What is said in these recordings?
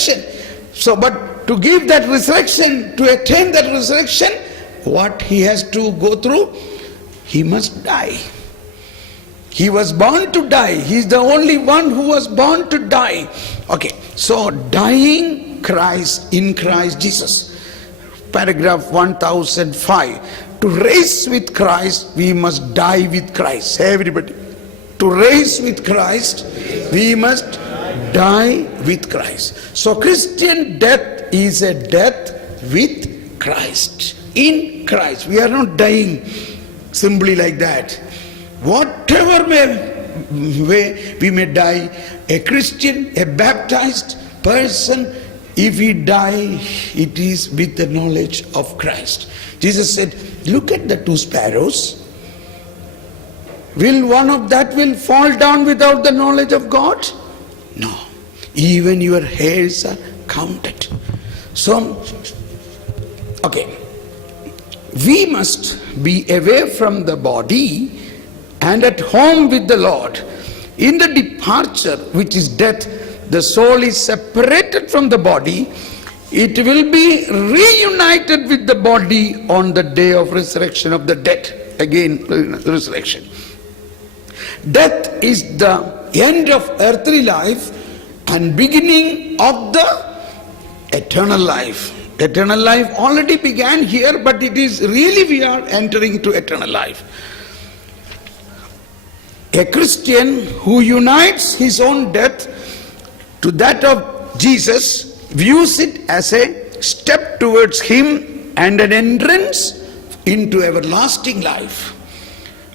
resurrection. So, but to give that resurrection, to attain that resurrection, what he has to go through? He must die. He was born to die. He is the only one who was born to die. Okay, so dying Christ in Christ Jesus. Paragraph 1005. To raise with Christ, we must die with Christ. Say everybody. To raise with Christ, we must die with Christ. So Christian death is a death with Christ. In Christ. We are not dying simply like that. Whatever way we may die, a Christian, a baptized person, if he die, it is with the knowledge of Christ. Jesus said, look at the two sparrows. Will one of that will fall down without the knowledge of God? No. Even your hairs are counted. So, okay. We must be away from the body and at home with the Lord. In the departure, which is death, the soul is separated from the body. It will be reunited with the body on the day of resurrection of the dead. Again, resurrection. Death is the end of earthly life and beginning of the eternal life. Eternal life already began here, but it is really we are entering to eternal life. A Christian who unites his own death to that of Jesus views it as a step towards him and an entrance into everlasting life.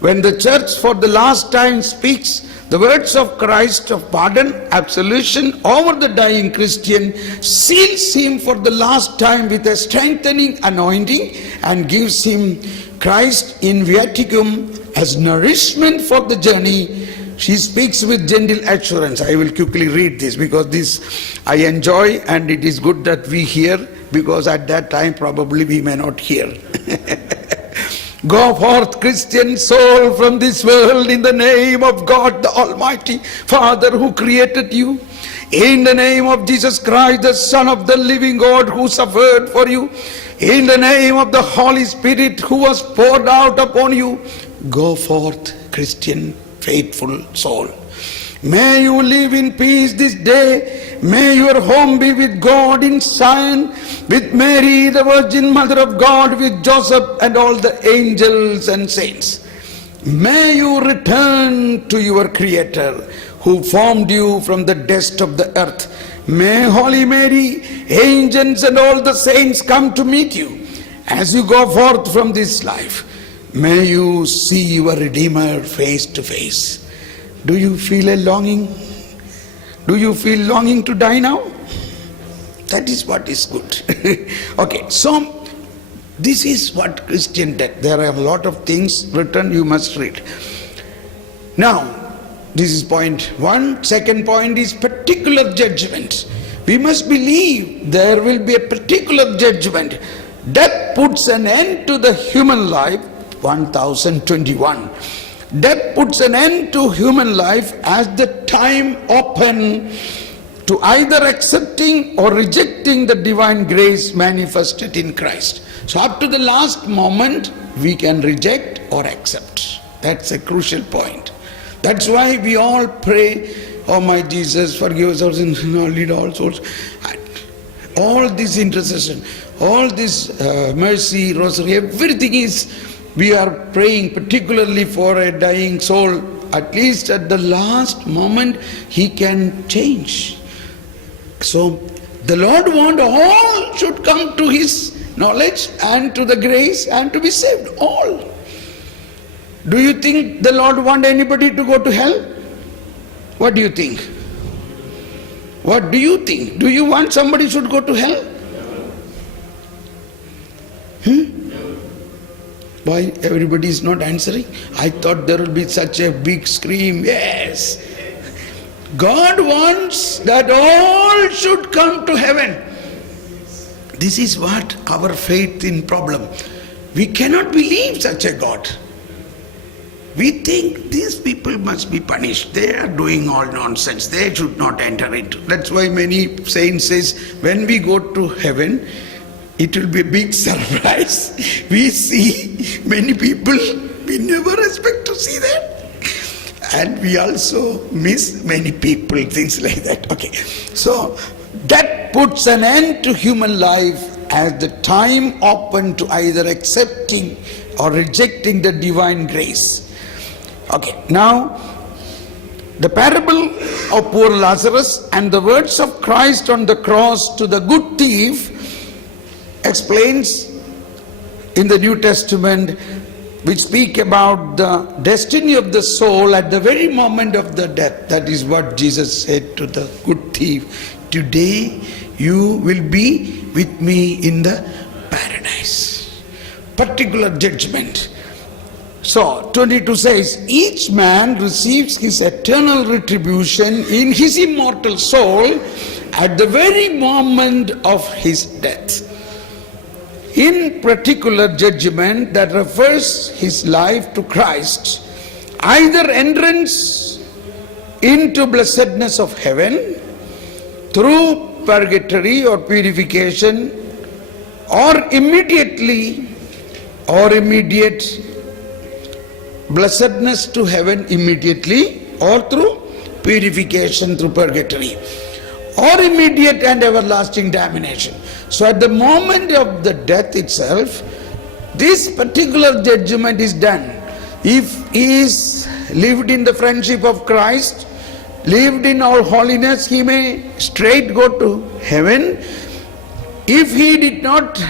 When the church for the last time speaks the words of Christ of pardon, absolution over the dying Christian, seals him for the last time with a strengthening anointing and gives him Christ in viaticum as nourishment for the journey. She speaks with gentle assurance. I will quickly read this because this I enjoy and it is good that we hear, because at that time probably we may not hear. Go forth, Christian soul, from this world in the name of God the Almighty Father who created you. In the name of Jesus Christ, the Son of the living God who suffered for you. In the name of the Holy Spirit who was poured out upon you. Go forth, Christian faithful soul. May you live in peace this day. May your home be with God in Zion, with Mary, the Virgin Mother of God, with Joseph and all the angels and saints. May you return to your Creator who formed you from the dust of the earth. May Holy Mary, angels and all the saints come to meet you as you go forth from this life. May you see your Redeemer face to face. Do you feel a longing? Do you feel longing to die now? That is what is good. Okay, so this is what Christian death. There are a lot of things written, you must read. Now, this is point one. Second point is particular judgment. We must believe there will be a particular judgment. Death puts an end to the human life. 1021. Death puts an end to human life as the time open to either accepting or rejecting the divine grace manifested in Christ. So up to the last moment, we can reject or accept. That's a crucial point. That's why we all pray, oh my Jesus, forgive us our sins, lead all souls. All this intercession, all this mercy, rosary, everything is, we are praying particularly for a dying soul. At least at the last moment, he can change. So the Lord wants all should come to his knowledge and to the grace and to be saved. All. Do you think the Lord wants anybody to go to hell? What do you think? What do you think? Do you want somebody should go to hell? Why everybody is not answering? I thought there will be such a big scream. Yes. God wants that all should come to heaven. This is what our faith in problem. We cannot believe such a God. we think these people must be punished. They are doing all nonsense. They should not enter into. That's why many saints says, when we go to heaven, it will be a big surprise. We see many people we never expect to see them. And we also miss many people, things like that. Okay. So that puts an end to human life as the time open to either accepting or rejecting the divine grace. Okay, now the parable of poor Lazarus and the words of Christ on the cross to the good thief explains in the New Testament, which speak about the destiny of the soul at the very moment of the death. That is what Jesus said to the good thief. Today you will be with me in the paradise. Particular judgment. So 22 says, each man receives his eternal retribution in his immortal soul at the very moment of his death. In particular judgment that refers his life to Christ, either entrance into blessedness of heaven through purgatory or purification, or immediate blessedness to heaven immediately, or through purification through purgatory, or immediate and everlasting damnation. So at the moment of the death itself, this particular judgment is done. If he is lived in the friendship of Christ, lived in all holiness, he may straight go to heaven. If he did not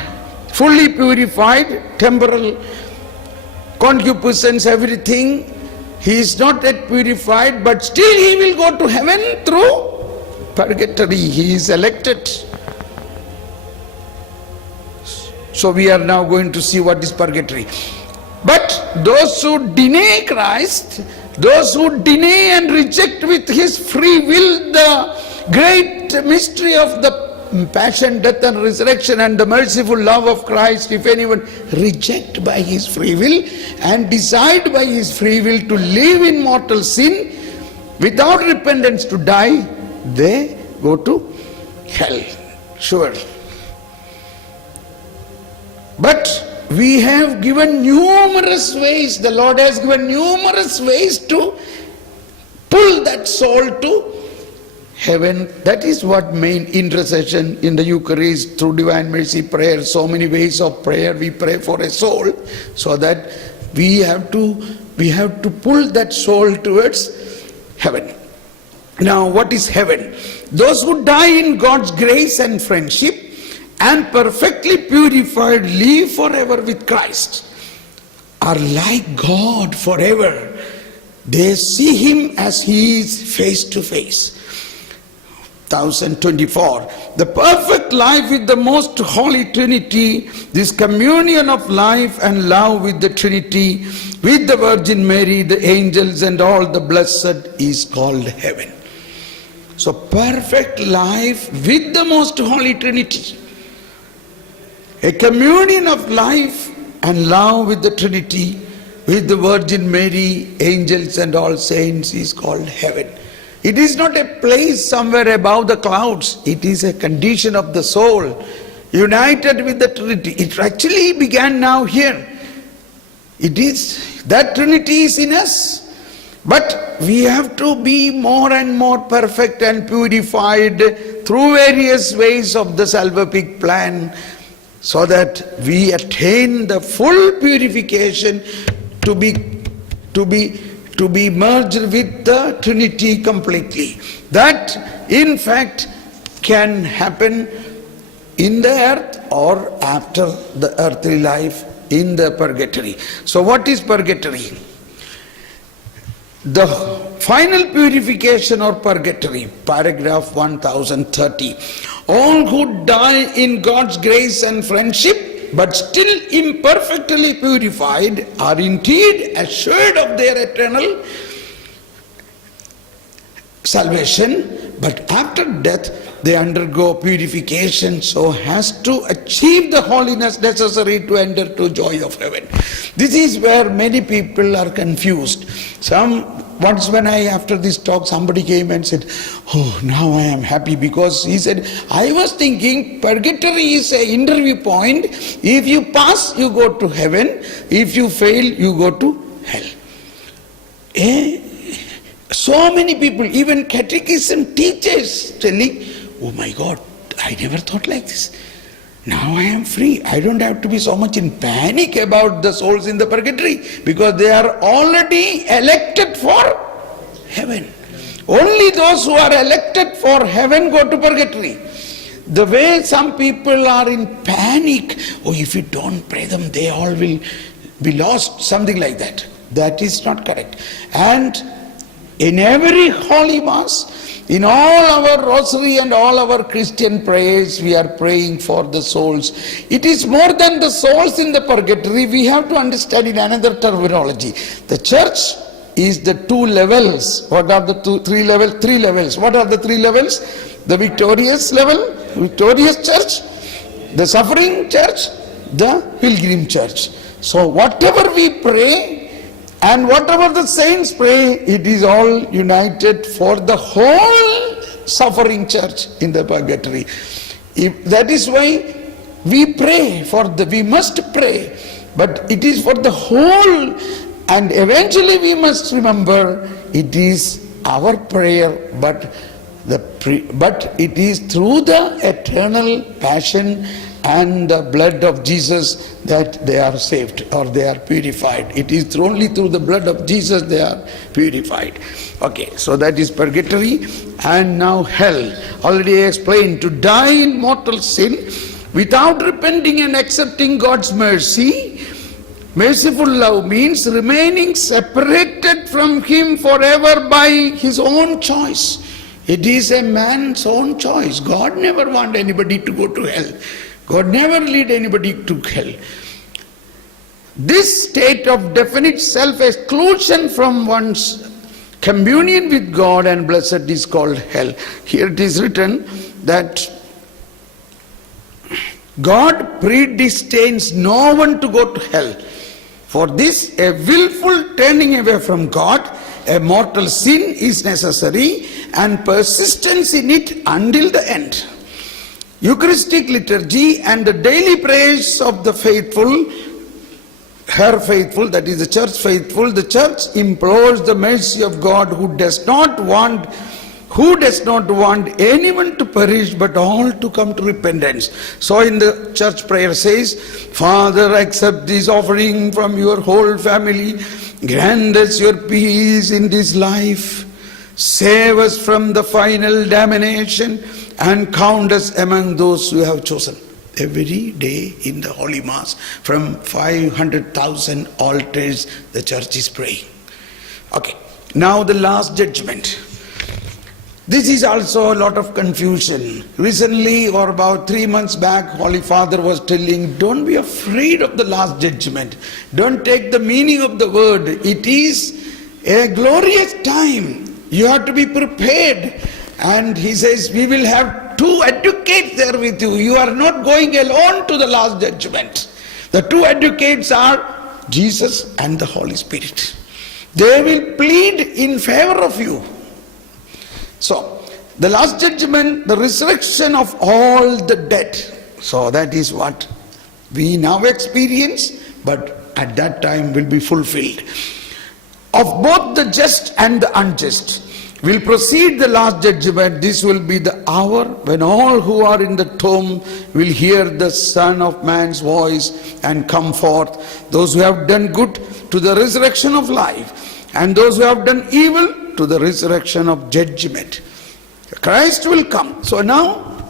fully purified, temporal concupiscence, everything, he is not yet purified, but still he will go to heaven through purgatory. He is elected. So we are now going to see what is purgatory. But those who deny Christ, those who deny and reject with his free will the great mystery of the passion, death and resurrection and the merciful love of Christ, if anyone reject by his free will and decide by his free will to live in mortal sin without repentance to die, they go to hell. Sure. But we have given numerous ways, the Lord has given numerous ways to pull that soul to heaven. That is what main intercession in the Eucharist through divine mercy prayer. So many ways of prayer. We pray for a soul so that we have to pull that soul towards heaven. Now what is heaven? Those who die in God's grace and friendship and perfectly purified live forever with Christ, are like God forever. They see him as he is face to face. 1024. The perfect life with the most holy Trinity, this communion of life and love with the Trinity, with the Virgin Mary, the angels and all the blessed, is called heaven. So perfect life with the most holy Trinity, a communion of life and love with the Trinity, with the Virgin Mary, angels and all saints, is called heaven. It is not a place somewhere above the clouds. It is a condition of the soul, united with the Trinity. It actually began now here. It is, that Trinity is in us. But we have to be more and more perfect and purified through various ways of the salvific plan, so that we attain the full purification to be merged with the Trinity completely. That in fact can happen in the earth or after the earthly life in the purgatory. So what is purgatory? The final purification or purgatory, paragraph 1030. All who die in God's grace and friendship but still imperfectly purified are indeed assured of their eternal salvation, but after death they undergo purification so as to achieve the holiness necessary to enter to joy of heaven. This is where many people are confused. Once when after this talk, somebody came and said, oh, now I am happy, because he said, I was thinking purgatory is an interview point. If you pass, you go to heaven. If you fail, you go to hell. So many people, even catechism teachers telling, oh my God, I never thought like this. Now I am free. I don't have to be so much in panic about the souls in the purgatory, because they are already elected for heaven. Only those who are elected for heaven go to purgatory. The way some people are in panic, oh, if you don't pray them, they all will be lost, something like that. That is not correct. And in every holy mass, in all our rosary and all our Christian prayers, we are praying for the souls. It is more than the souls in the purgatory. We have to understand in another terminology. The church is the two levels. What are the three levels? Three levels. What are the three levels? The victorious level, victorious church, the suffering church, the pilgrim church. So whatever we pray, and whatever the saints pray, it is all united for the whole suffering church in the purgatory. That is why we pray we must pray, but it is for the whole, and eventually we must remember it is our prayer, but it is through the eternal passion and the blood of Jesus that they are saved or they are purified. It is only through the blood of Jesus they are purified. Okay, so that is purgatory. And now hell. Already explained, to die in mortal sin without repenting and accepting God's mercy. Merciful love means remaining separated from Him forever by his own choice. It is a man's own choice. God never want anybody to go to hell. God never lead anybody to hell. This state of definite self-exclusion from one's communion with God and blessed is called hell. Here it is written that God predestines no one to go to hell. For this, a willful turning away from God, a mortal sin is necessary, and persistence in it until the end. Eucharistic liturgy and the daily prayers of the faithful, her faithful, that is the church faithful, the church implores the mercy of God who does not want anyone to perish but all to come to repentance. So in the church prayer says, Father, accept this offering from your whole family, grant us your peace in this life, save us from the final damnation, and count us among those who have chosen. Every day in the Holy Mass, from 500,000 altars, the church is praying. Okay, now the last judgment. This is also a lot of confusion. Recently, or about 3 months back, Holy Father was telling, don't be afraid of the last judgment. Don't take the meaning of the word. It is a glorious time. You have to be prepared. And he says, we will have two advocates there with you. You are not going alone to the last judgment. The two advocates are Jesus and the Holy Spirit. They will plead in favor of you. So, the last judgment, the resurrection of all the dead. So that is what we now experience, but at that time will be fulfilled. Of both the just and the unjust will proceed the last judgment. This will be the hour when all who are in the tomb will hear the Son of Man's voice and come forth. Those who have done good to the resurrection of life, and those who have done evil to the resurrection of judgment. Christ will come. So now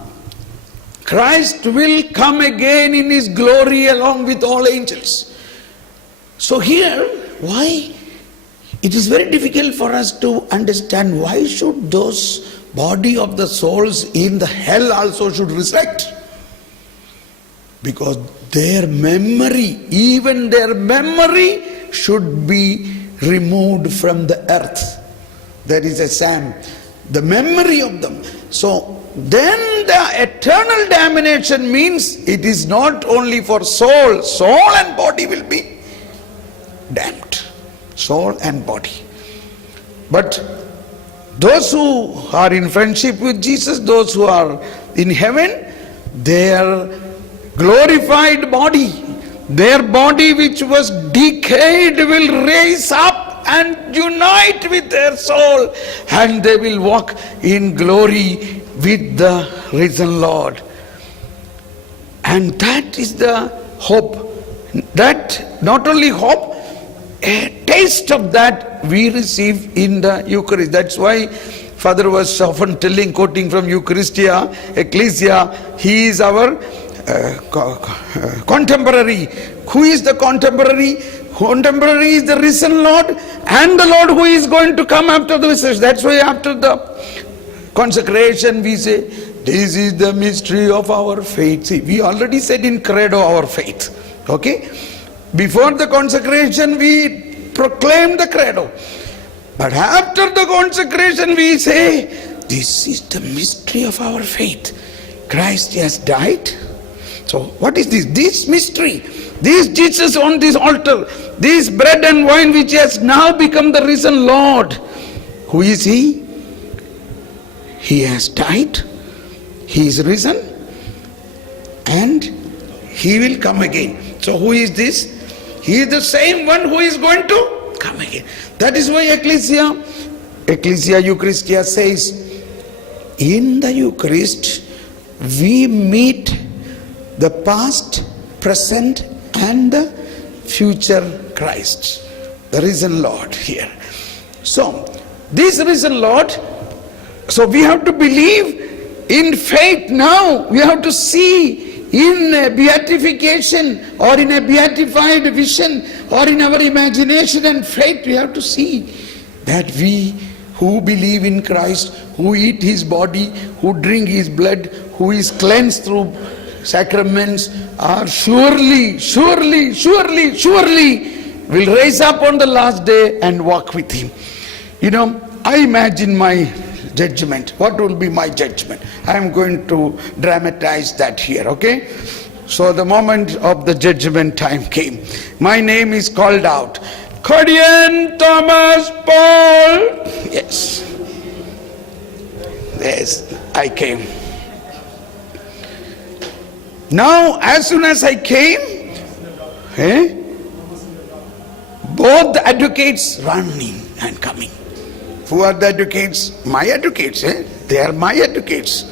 Christ will come again in his glory along with all angels. So here, why? It is very difficult for us to understand why should those body of the souls in the hell also should resurrect. Because their memory, even their memory should be removed from the earth. There is a psalm, the memory of them. So then the eternal damnation means it is not only for soul. Soul and body will be damned. Soul and body. But those who are in friendship with Jesus, those who are in heaven, their glorified body, their body which was decayed will raise up and unite with their soul, and they will walk in glory with the risen Lord. And that is the hope. That not only hope, a taste of that we receive in the Eucharist. That's why Father was often telling, quoting from Eucharistia, Ecclesia, he is our contemporary. Who is the contemporary? Contemporary is the risen Lord and the Lord who is going to come after the message. That's why after the consecration we say, this is the mystery of our faith. See, we already said in Credo our faith. Okay? Before the consecration we proclaim the Credo. But after the consecration we say, this is the mystery of our faith. Christ has died. So what is this? This mystery. This Jesus on this altar. This bread and wine which has now become the risen Lord. Who is He? He has died. He is risen. And He will come again. So who is this? He is the same one who is going to come again. That is why Ecclesia Eucharistia says, in the Eucharist we meet the past, present and the future Christ, the risen Lord here. So this risen Lord, so we have to believe in faith now. We have to see in a beatification or in a beatified vision or in our imagination and faith. We have to see that we who believe in Christ, who eat His body, who drink His blood, who is cleansed through sacraments, are surely will rise up on the last day and walk with Him. You know, I imagine my judgment. What will be my judgment? I am going to dramatize that here, okay? So the moment of the judgment time came. My name is called out. Cordian Thomas Paul. Yes. Yes, I came. Now, as soon as I came, both the advocates running and coming. Who are the advocates? My advocates. They are my advocates.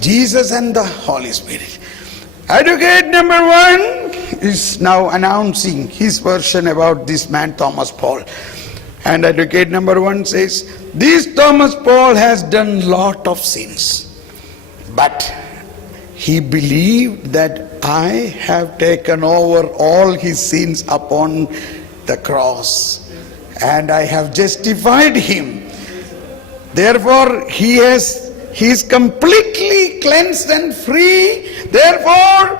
Jesus and the Holy Spirit. Advocate number one is now announcing his version about this man Thomas Paul. And advocate number one says, this Thomas Paul has done lot of sins, but he believed that I have taken over all his sins upon the cross and I have justified him. Therefore he is completely cleansed and free. Therefore,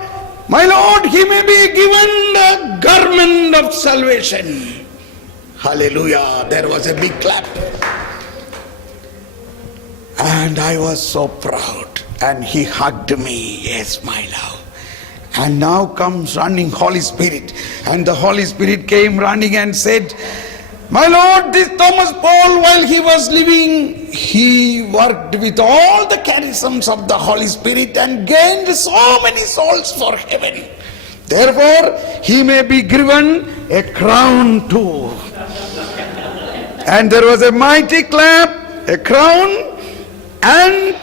my Lord, he may be given the garment of salvation. Hallelujah. There was a big clap. And I was so proud. And he hugged me. Yes, my love. And now comes running Holy Spirit. And the Holy Spirit came running and said, my Lord, this Thomas Paul, while he was living, he worked with all the charisms of the Holy Spirit and gained so many souls for heaven. Therefore, he may be given a crown too. And there was a mighty clap, a crown, and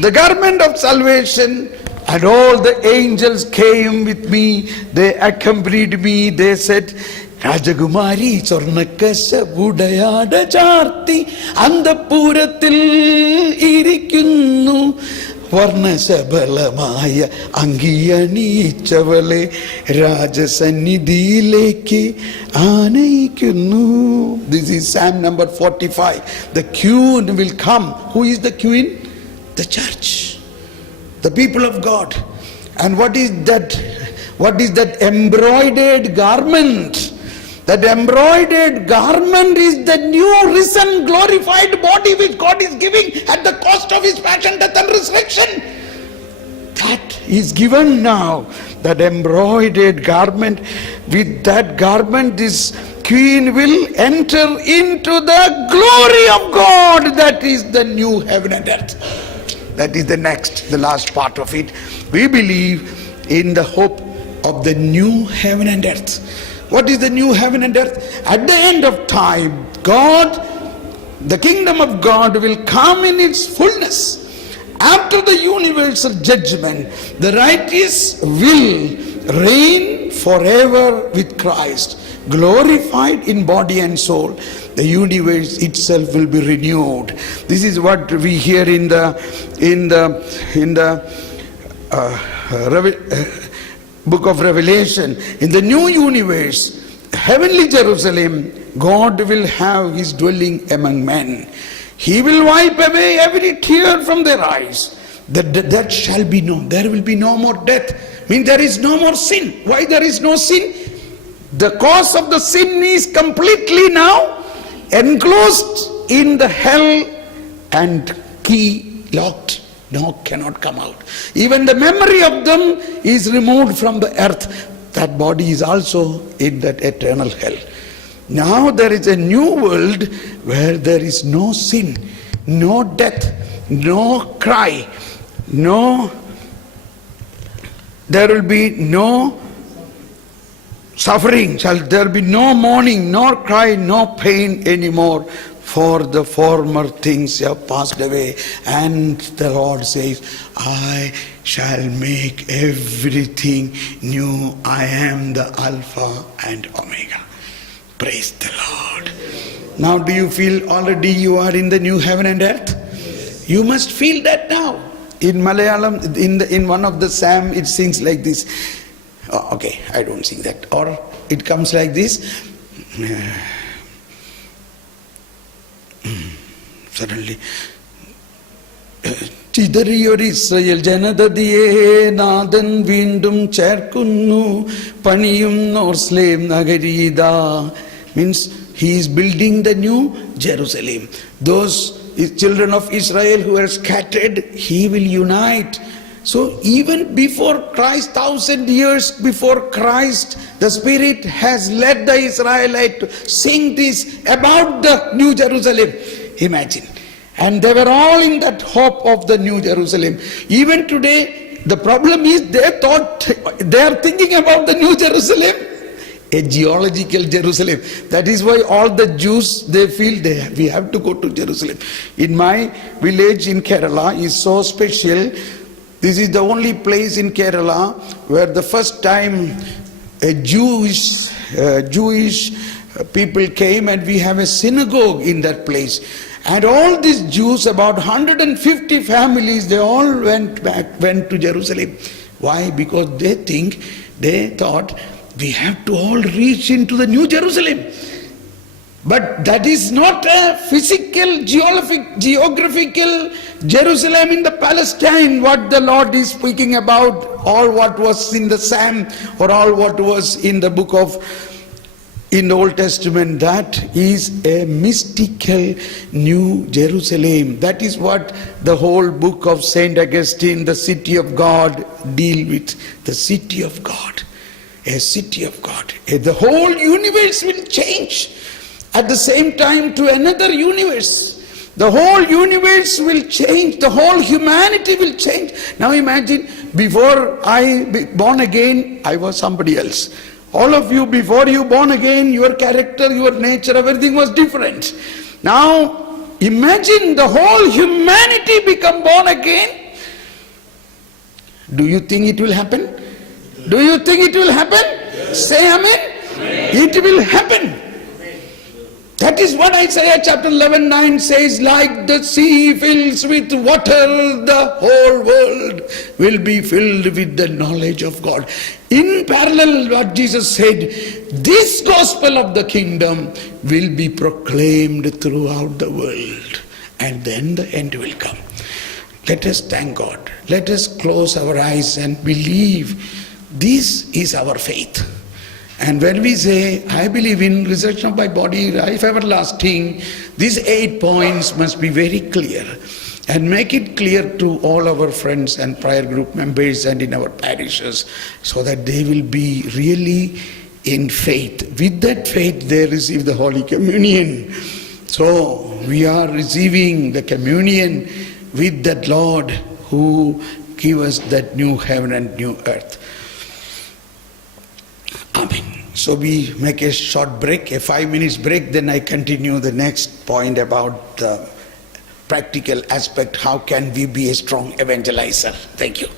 the garment of salvation. And all the angels came with me. They accompanied me. They said, രാജകുമാരി സ്വർണ്ണക്കശവുടയാട ചാർത്തി അന്തഃപുരത്തിൽ ഇരിക്കുന്നു വർണ്ണശബളമായ അങ്കിയണിയിച്ചവളെ രാജസന്നിധിയിലേക്ക് ആനയിക്കുന്നു. This is Psalm number 45. The queen will come. Who is the queen? The church, the people of God. And what is that embroidered garment? That embroidered garment is the new risen glorified body which God is giving at the cost of his passion, death and resurrection. That is given now. That embroidered garment, with that garment this queen will enter into the glory of God. That is the new heaven and earth. That is the last part of it. We believe in the hope of the new heaven and earth. What is the new heaven and earth? At the end of time, God, the kingdom of God will come in its fullness. After the universal judgment, the righteous will reign forever with Christ, glorified in body and soul. The universe itself will be renewed. This is what we hear in the book of Revelation. In the new universe, heavenly Jerusalem, God will have his dwelling among men. He will wipe away every tear from their eyes. That shall be known. There will be no more death. Means there is no more sin. Why there is no sin? The cause of the sin is completely now enclosed in the hell and key locked. No, cannot come out. Even the memory of them is removed from the earth. That body is also in that eternal hell. Now there is a new world where there is no sin, no death, no cry, there will be no suffering, shall there be no mourning, nor cry, no pain anymore, for the former things have passed away. And the Lord says, I shall make everything new. I am the Alpha and Omega. Praise the Lord. Now do you feel already you are in the new heaven and earth? You must feel that now. In Malayalam, in one of the psalm, it sings like this. Oh, okay, I don't sing that. Or it comes like this. Suddenly, ചിതറിയൊരു Israel ജനതയെ നാഥൻ വീണ്ടും ചേർക്കുന്നു പണിയും നോർസ്ലേം നഗരീതാ. Means he is building the new Jerusalem. Those children of Israel who are scattered, he will unite. So even before Christ, 1,000 years before Christ, the Spirit has led the Israelites to sing this about the New Jerusalem. Imagine. And they were all in that hope of the New Jerusalem. Even today, the problem is they are thinking about the New Jerusalem, a geological Jerusalem. That is why all the Jews, they feel we have to go to Jerusalem. In my village in Kerala is so special. This is the only place in Kerala where the first time a Jewish people came, and we have a synagogue in that place. And all these Jews, about 150 families, they all went to Jerusalem. Why? Because they thought we have to all reach into the New Jerusalem. But that is not a physical, geographical Jerusalem in the Palestine, what the Lord is speaking about, or what was in the Psalm, or all what was in the book of, in the Old Testament. That is a mystical New Jerusalem. That is what the whole book of Saint Augustine, the city of God, deal with. The city of God. A city of God. The whole universe will change at the same time to another universe. The whole universe will change. The whole humanity will change. Now imagine, before I born again, I was somebody else. All of you, before you born again, your character, your nature, everything was different. Now imagine the whole humanity become born again. Do you think it will happen? Do you think it will happen? Say amen. It will happen. That is what Isaiah chapter 11:9 says, like the sea fills with water, the whole world will be filled with the knowledge of God. In parallel, what Jesus said, this gospel of the kingdom will be proclaimed throughout the world, and then the end will come. Let us thank God. Let us close our eyes and believe this is our faith. And when we say, I believe in resurrection of my body, life everlasting, these 8 points must be very clear. And make it clear to all our friends and prayer group members and in our parishes, so that they will be really in faith. With that faith, they receive the Holy Communion. So we are receiving the communion with that Lord who gave us that new heaven and new earth. Amen. So we make a short break, a 5 minutes break, then I continue the next point about the practical aspect. How can we be a strong evangelizer? Thank you.